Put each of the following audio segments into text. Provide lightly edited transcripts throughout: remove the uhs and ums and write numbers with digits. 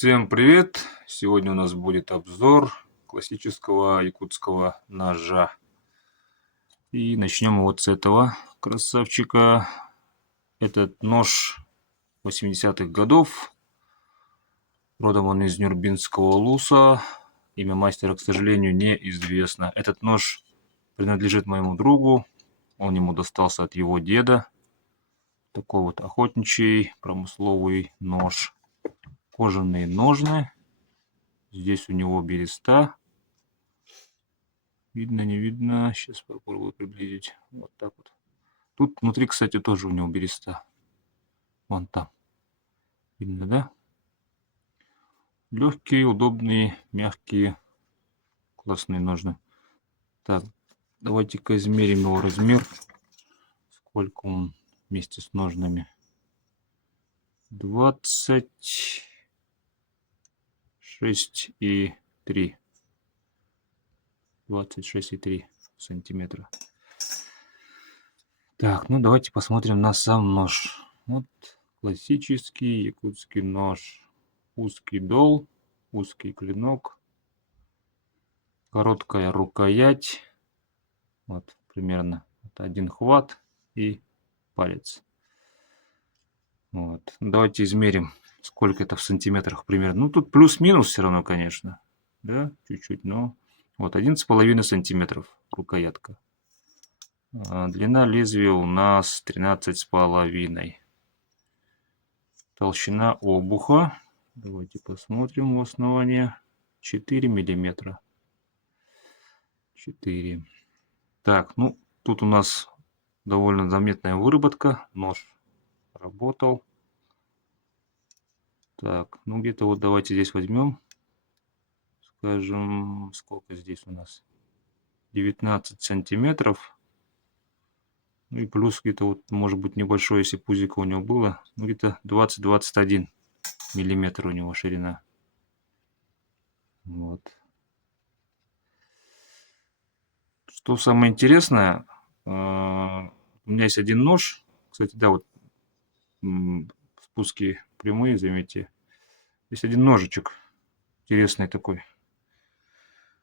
Всем привет! Сегодня у нас будет обзор классического якутского ножа. И начнем вот с этого красавчика. Этот нож 80-х годов. Родом он из Нюрнбергского улуса. Имя мастера, к сожалению, неизвестно. Этот нож принадлежит моему другу. Он ему достался от его деда. Такой вот охотничий промысловый нож. Кожаные ножны. Здесь у него береста. Видно, не видно. Сейчас попробую приблизить. Вот так вот. Тут внутри, кстати, тоже у него береста. Вон там. Видно, да? Легкие, удобные, мягкие, классные ножны. Так, давайте-ка измерим его размер. Сколько он вместе с ножнами. 26,3. 26,3 сантиметра. Так, ну давайте посмотрим на сам нож. Вот классический якутский нож. Узкий дол, узкий клинок, короткая рукоять. Вот примерно это один хват и палец. Вот. Давайте измерим, сколько это в сантиметрах примерно. Ну тут плюс-минус все равно, конечно. Да, чуть-чуть, но вот 11,5 сантиметров рукоятка. Длина лезвия у нас 13,5. Толщина обуха. Давайте посмотрим у основания. 4 миллиметра. 4. Так, ну тут у нас довольно заметная выработка. Нож работал. Так, ну где-то вот давайте здесь возьмем. Скажем, сколько здесь у нас? 19 сантиметров. Ну и плюс где-то вот, может быть, небольшое, если пузико у него было. Ну где-то 20-21 миллиметр у него ширина. Вот. Что самое интересное, у меня есть один нож. Кстати, да, вот спуски прямые, заметьте. Есть один ножичек интересный такой.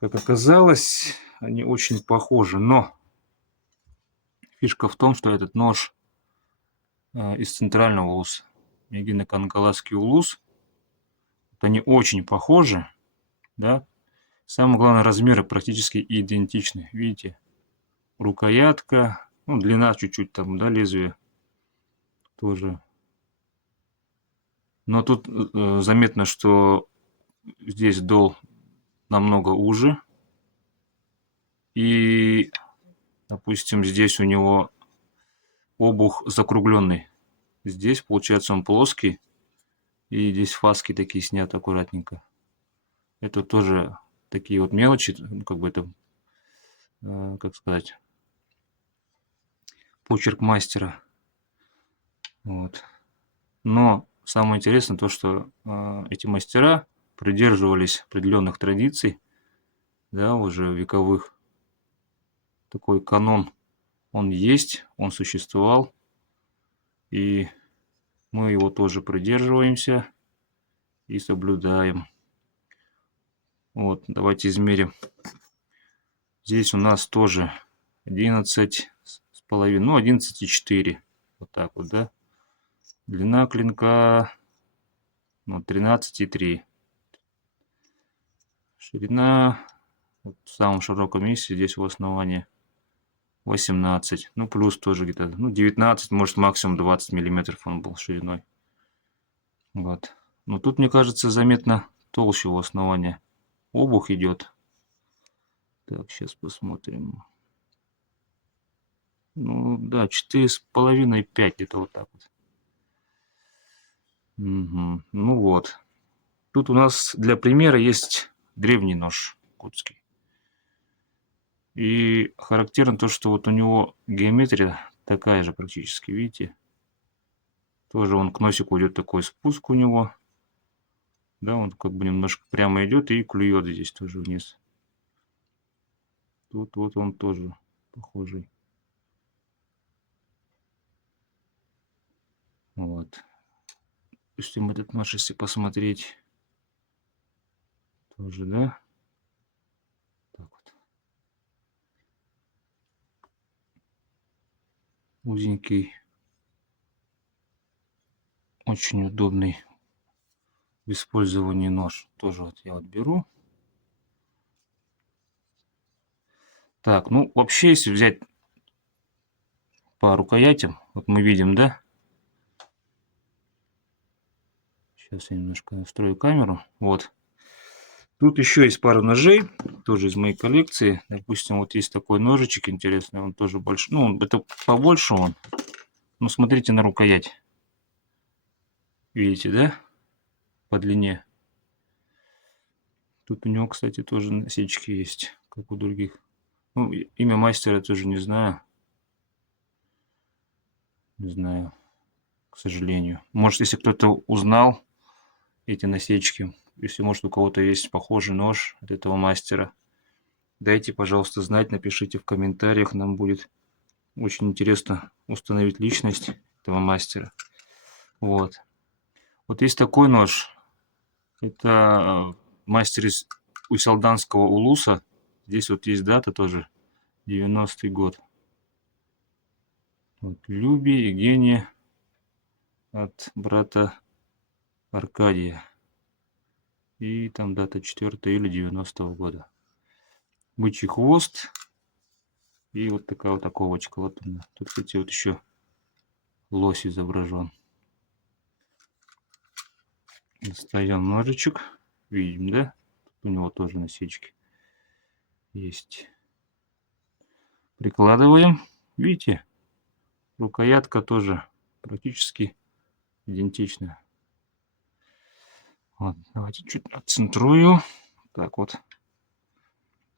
Как оказалось, они очень похожи, но фишка в том, что этот нож из центрального улуса. Медино-Канкаласский улус. Вот они очень похожи, да. Самое главное, размеры практически идентичны. Видите, рукоятка, ну, длина чуть-чуть там, да, лезвие тоже. Но тут заметно, что здесь дол намного уже. И, допустим, здесь у него обух закругленный. Здесь, получается, он плоский. И здесь фаски такие сняты аккуратненько. Это тоже такие вот мелочи, ну, как бы это, как сказать, почерк мастера. Вот. Но самое интересное то, что эти мастера придерживались определенных традиций, да, уже вековых. Такой канон, он есть, он существовал, и мы его тоже придерживаемся и соблюдаем. Вот, давайте измерим. Здесь у нас тоже 11,5, ну 11,4. Вот так вот, да. Длина клинка, ну, 13,3. Ширина вот в самом широком месте, здесь у основания 18. Ну, плюс тоже где-то, ну, 19, может, максимум 20 миллиметров он был шириной. Вот. Но тут, мне кажется, заметно толще у основания. Обух идет. Так, сейчас посмотрим. Ну, да, 4,5-5, где-то вот так вот. Угу. Ну вот. Тут у нас для примера есть древний нож кутский. И характерно то, что вот у него геометрия такая же практически, видите? Тоже он к носику идет такой спуск у него. Да, он как бы немножко прямо идет и клюет здесь тоже вниз. Тут вот он тоже похожий. Вот. Допустим, этот нож, если посмотреть, Тоже, да? Так вот. Узенький. Очень удобный в использовании нож. Тоже вот я вот беру. Так, ну вообще, если взять по рукоятям, вот мы видим, да? Сейчас я немножко настрою камеру. Вот. Тут еще есть пара ножей, тоже из моей коллекции. Допустим, вот есть такой ножичек интересный, он тоже большой. Ну, это побольше он. Ну, смотрите на рукоять. Видите, да? По длине. Тут у него, кстати, тоже насечки есть, как у других. Ну, имя мастера тоже не знаю. Не знаю, к сожалению. Может, если кто-то узнал эти насечки, если, может, у кого-то есть похожий нож от этого мастера, дайте, пожалуйста, знать, напишите в комментариях. Нам будет очень интересно установить личность этого мастера. Вот. Вот есть такой нож. Это мастер из Усялданского улуса. Здесь вот есть дата тоже. 90-й год. Вот, Люби Евгения от брата Аркадия. И там дата 4 июля 90-го года. Бычий хвост. И вот такая вот оковочка латунная. Тут, кстати, вот еще лось изображен. Достаем ножичек. Видим, да? Тут у него тоже насечки есть. Прикладываем. Видите? Рукоятка тоже практически идентичная. Вот, давайте чуть отцентрую. Так вот.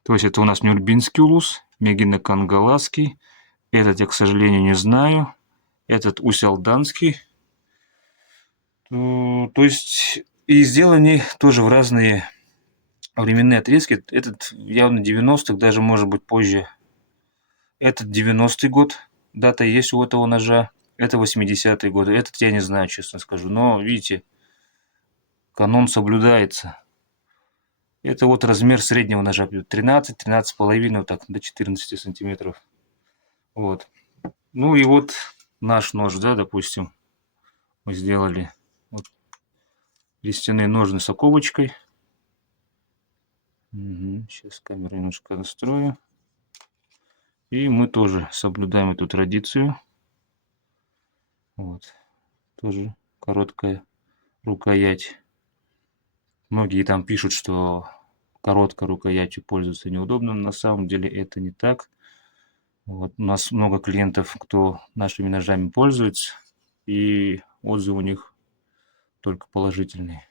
То есть это у нас Нюрбинский улус, Мегино-Кангаласский. Этот я, к сожалению, не знаю. Этот Усялданский. То есть и сделаны тоже в разные временные отрезки. Этот явно 90-х, даже может быть позже. Этот 90-й год, дата есть у этого ножа. Это 80-е годы. Этот я не знаю, честно скажу. Но, видите, канон соблюдается. Это вот размер среднего ножа. 13-13,5, вот так, до 14 сантиметров. Вот. Ну и вот наш нож, да, допустим, мы сделали. Вот листяные ножны с оковочкой. Угу. Сейчас камеру немножко настрою. И мы тоже соблюдаем эту традицию. Вот. Тоже короткая рукоять. Многие там пишут, что короткой рукоятью пользоваться неудобно. На самом деле это не так. Вот. У нас много клиентов, кто нашими ножами пользуется. И отзывы у них только положительные.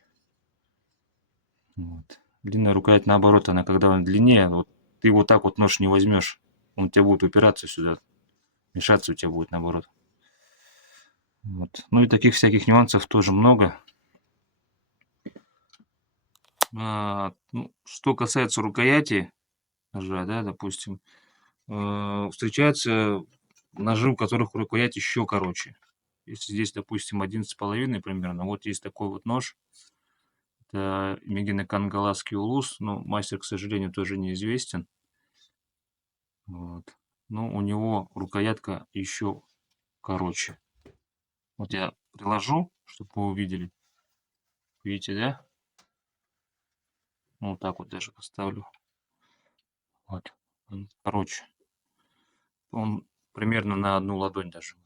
Вот. Длинная рукоять, наоборот, она когда он длиннее, вот ты вот так вот нож не возьмешь. Он у тебя будет упираться сюда. Мешаться у тебя будет, наоборот. Вот. Ну и таких всяких нюансов тоже много. Ну, что касается рукояти ножа, да, допустим, встречаются ножи, у которых рукоять еще короче. Если здесь, допустим, 11,5 примерно, вот есть такой вот нож. Это Мегино-Кангаласский улус. Ну, мастер, к сожалению, тоже неизвестен. Вот. Но у него рукоятка еще короче. Вот я приложу, чтобы вы увидели. Видите, да? Вот так вот даже поставлю. Вот. Он короче. Он примерно на одну ладонь даже.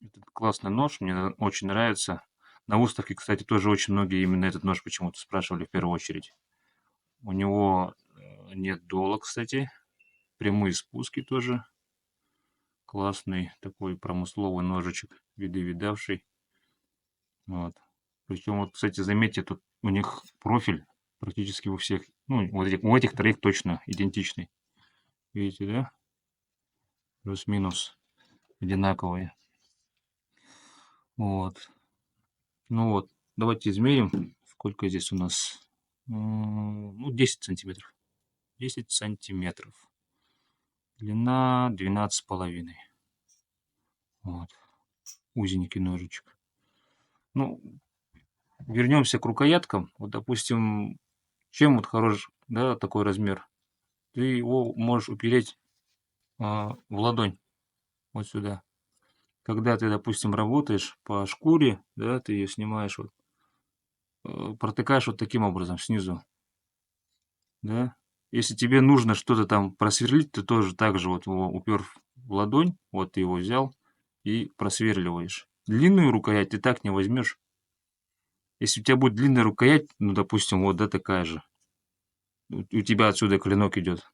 Этот классный нож, мне очень нравится. На выставке, кстати, тоже очень многие именно этот нож почему-то спрашивали в первую очередь. У него нет дола, кстати. Прямые спуски тоже. Классный такой промысловый ножичек, виды видавший. Вот. Причем, вот, кстати, заметьте, тут у них профиль практически у всех, ну, вот у этих троих точно идентичный. Видите, да? Плюс-минус одинаковые. Вот. Ну вот, давайте измерим, сколько здесь у нас. Ну, 10 сантиметров. 10 сантиметров. Длина 12,5. Вот. Узенький ножичек. Ну, вернемся к рукояткам. Вот, допустим, чем вот хорош, да, такой размер? Ты его можешь упереть в ладонь, вот сюда. Когда ты, допустим, работаешь по шкуре, да, ты ее снимаешь, вот, протыкаешь вот таким образом снизу, да. Если тебе нужно что-то там просверлить, ты тоже так же вот его упер в ладонь, вот ты его взял и просверливаешь. Длинную рукоять ты так не возьмешь. Если у тебя будет длинная рукоять, ну, допустим, вот, да, такая же, у тебя отсюда клинок идет,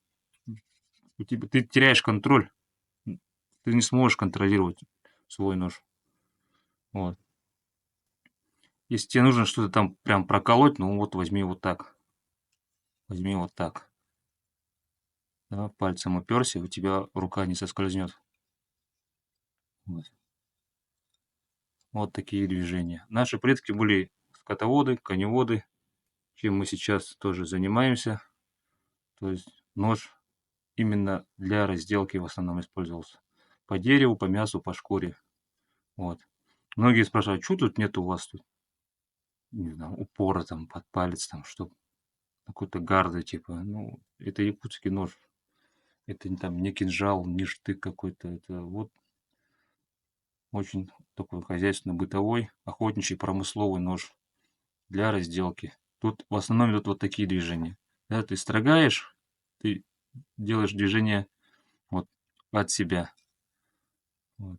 ты теряешь контроль, ты не сможешь контролировать свой нож. Вот. Если тебе нужно что-то там прям проколоть, ну вот возьми вот так. Возьми вот так. Да, пальцем уперся, у тебя рука не соскользнет. Вот. Вот такие движения. Наши предки были скотоводы, коневоды, чем мы сейчас тоже занимаемся. То есть нож именно для разделки в основном использовался. По дереву, по мясу, по шкуре. Вот. Многие спрашивают, что тут нет у вас тут? Не знаю, упора там под палец, там, что какой-то гарды, типа. Ну, это якутский нож. Это там не кинжал, не штык какой-то. Это вот очень такой хозяйственно-бытовой, охотничий, промысловый нож для разделки. Тут в основном идут вот такие движения. Да, ты строгаешь, ты делаешь движение вот от себя. Вот.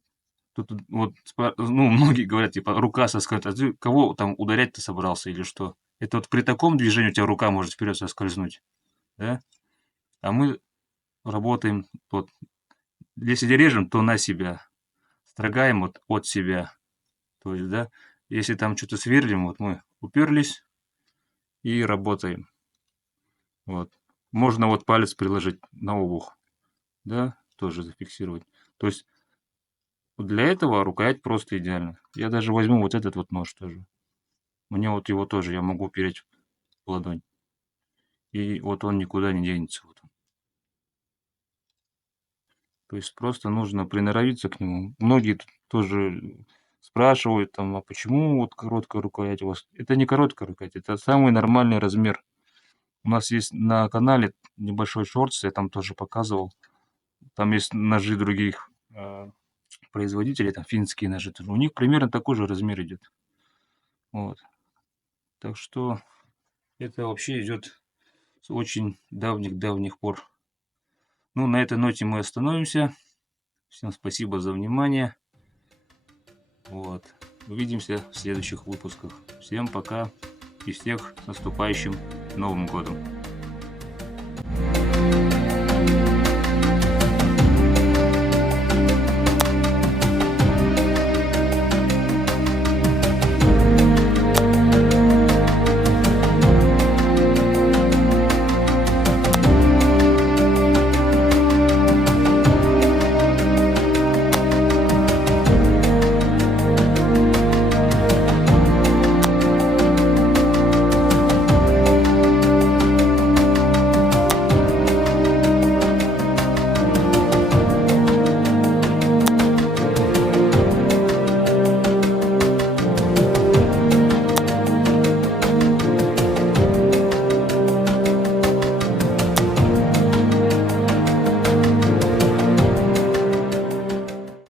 Тут вот, ну, многие говорят, типа, рука соскользнет. А ты кого там ударять ты собрался или что? Это вот при таком движении у тебя рука может вперед соскользнуть, да? А мы работаем, вот, если режем, то на себя, строгаем вот от себя. То есть, да, если там что-то сверлим, вот мы уперлись и работаем. Вот. Можно вот палец приложить на обух, да, тоже зафиксировать. То есть для этого рукоять просто идеально. Я даже возьму вот этот вот нож тоже. Мне вот его тоже, я могу упереть в ладонь. И вот он никуда не денется. Вот он. То есть просто нужно приноровиться к нему. Многие тоже спрашивают там, а почему вот короткая рукоять у вас? Это не короткая рукоять, это самый нормальный размер. У нас есть на канале небольшой шортс, я там тоже показывал. Там есть ножи других производителей, там финские ножи. У них примерно такой же размер идет. Вот. Так что это вообще идет с очень давних-давних пор. Ну, на этой ноте мы остановимся. Всем спасибо за внимание. Вот. Увидимся в следующих выпусках. Всем пока и всех с наступающим Новым годом.